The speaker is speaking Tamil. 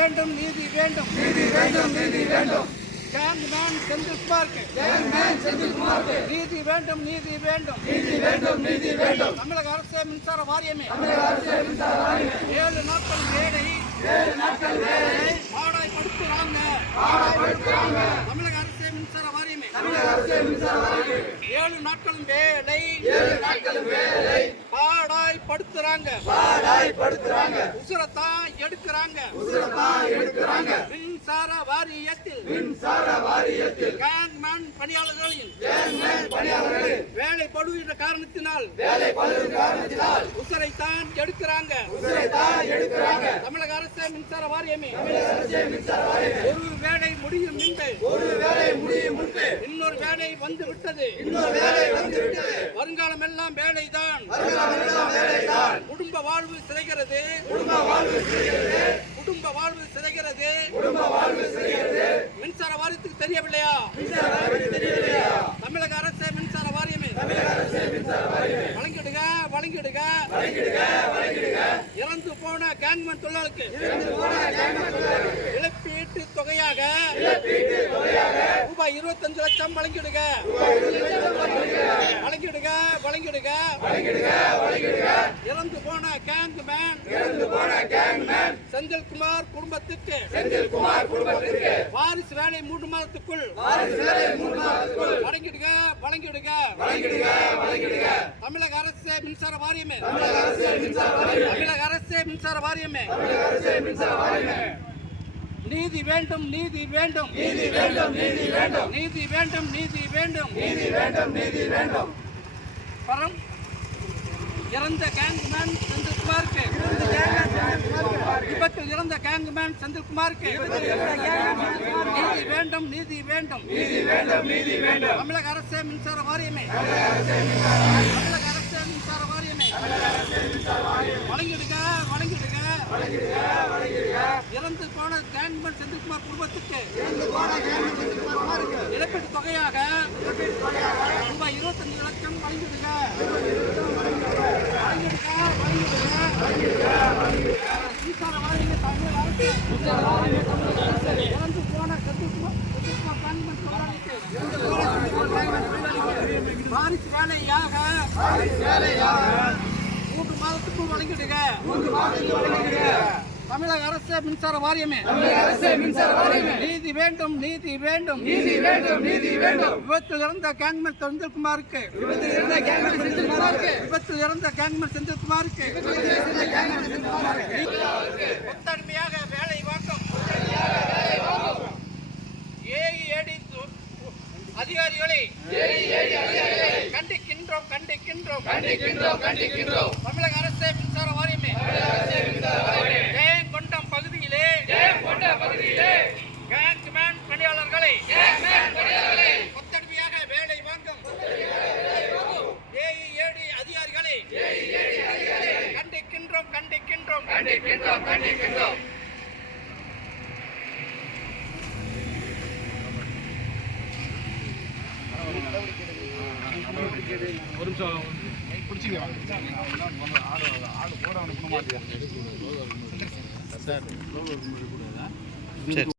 வேண்டும் நீதி வேண்டும். நீதி வேண்டும் நீதி வேண்டும். கேங்மேன் செந்தில்குமாருக்கு கேங்மேன் செந்தில்குமாருக்கு நீதி வேண்டும் நீதி வேண்டும். நீதி வேண்டும் நீதி வேண்டும். தமிழக அரசு மின்சார வாரியமே. தமிழக அரசு மின்சார வாரியம். ஏழு நாட்கள் வேலை. ஏழு நாட்கள் வேலை. பாடாய்படுத்துறாங்க பாடப்படுத்துறாங்க தமிழக அரசு மின்சார வாரியமே ஏழு நாட்களும் வேலை. ஏழு நாட்கள் வேலை. பாடாய்படுத்துறாங்க பாடாய்படுத்துறாங்க உசுரத்தான் எடுக்கிறாங்க. உசுரத்தான் எடுக்கிறாங்க. மின்சார வாரியத்தில். மின்சார வாரியத்தில். கேங்மேன் பணியாளர்களின். கேங்மேன் பணியாளர்கள் வேலை படுகின்ற காரணத்தினால். வேலை பழுது காரணத்தினால். உசுரைத்தான் எடுக்கிறாங்க. உசுரைத்தான் எடுக்கிறாங்க. தமிழக அரசு மின்சார வாரியமே. தமிழக அரசு மின்சார வாரியம். ஒரு வேலை முடியும் முன்பு ஒரு வேலை வேலை வந்து விட்டது. வருங்காலம் எல்லாம் வேலைதான். குடும்ப வாழ்வு சிதைகிறது. குடும்ப வாழ்வு குடும்ப வாழ்வு சிதைகிறது. மின்சார வாரியத்துக்கு தெரியவில்லையா? தமிழக அரசு மின்சார வாரியமே. வழங்கிடுங்க வழங்கிடுங்க இறந்து போன கேங்மன் தொழிலாளருக்கு இழப்பீட்டு தொகையாக ரூபாய் இருபத்தஞ்சு லட்சம் வழங்கிடுக. ரூபாய் வழங்கிடுங்க லட்சம் வழங்கிடுக. இறந்து போன கேங்மேன் இறந்து போன கேங்மேன் செந்தில்குமார் குடும்பத்துக்கு செந்தில்குமார் குடும்பத்திற்கு. வாரிசு வேலை மூன்று மாதத்துக்குள். வாரிசு வேலை மூன்று மாதத்துக்குள் வழங்கிடுக. வழங்கிடுங்க வழங்கிடுங்க வழங்கிடுங்க தமிழக அரசு மின்சார வாரியமே தமிழக அரசு மின்சார வாரியமே தமிழக அரசு மின்சார வாரியமே. தமிழக அரசு மின்சார வாரியமே. நீதி வேண்டும் நீதி வேண்டும். நீதி வேண்டும் நீதி வேண்டும். நீதி வேண்டும் நீதி வேண்டும். நீதி வேண்டும் நீதி வேண்டும். பரம் இறந்த கேங்மேன் செந்தில்குமாருக்கு. விபத்தில் இறந்த கேங்மேன் செந்தில்குமாருக்கு. நீதி வேண்டும் நீதி வேண்டும். நீதி வேண்டும் நீதி வேண்டும். தமிழக அரசு மின்சார வாரியமே. தமிழக அரசு மின்சார வாரியமே. வழங்கிடுக வழங்கிடுக. இறந்து போன கேங்மேன் செந்தில்குமார் குடும்பத்துக்கு இழப்பீட்டு தொகையாக ரூபாய் இருபத்தஞ்சு லட்சம் அரசு. இறந்து போன செந்தில்குமார் செந்தில்குமார் கேங்மேன் தொழிலாளிக்கு வாரிசு வேலையாக மூன்று மாதத்துக்குள் வழங்கிடுக மூன்று மாதத்தில் வழங்கிடுக தமிழக அரசு மின்சார வாரியமே. தமிழக அரசு மின்சார வாரியம். நீதி வேண்டும் நீதி வேண்டும். நீதி வேண்டும் நீதி வேண்டும். விபத்தில் இறந்த கேங்மேன் செந்தில்குமாருக்கு விபத்தில் இருந்த கேங்மேன் செந்தில்குமாருக்கு விபத்தில் இருந்த கேங்மேன் செந்தில்குமாருக்கு ஒத்தன்மையாக வேலை வாக்கம் ஏஇஏடி அதிகாரிகளை கண்டிக்கின்றோம் கண்டிக்கின்றோம். கண்டிக்கின்றோம் கண்டிக்கின்றோம். தமிழக அரசு மின்சார வாரியமே ஜெயங்கொண்டம் பகுதியிலே கொண்ட பகுதியிலே பேங்க்மேன் பணியாளர்களை கொத்தடிமையாக வேலை வாங்கும் ஏஇஏடி அதிகாரிகளை கண்டிக்கின்றோம் கண்டிக்கின்றோம் கண்டிக்கின்றோம் ஒரு நிமிஷம் பிடிச்சிங்க ஆடு ஆடு போட அனுப்ப சார்